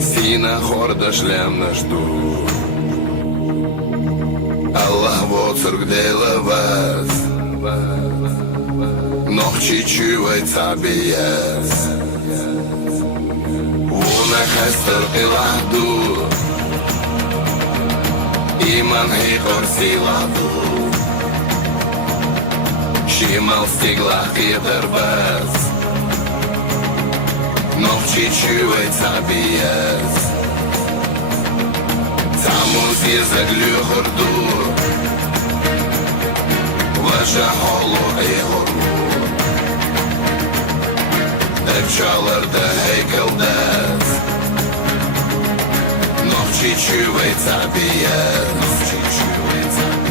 Сина гордо шлем на жду. Allah våtsur gdelavas Ночи чувается биес Вуна хестер и ладу Иман хихор силаду Шимал стигла хидербес Ночи чувается биес Самус языклю хорду Ваша холу и гору Экчаларда хейкелдес Ночи чувается биес Ночи чувается биес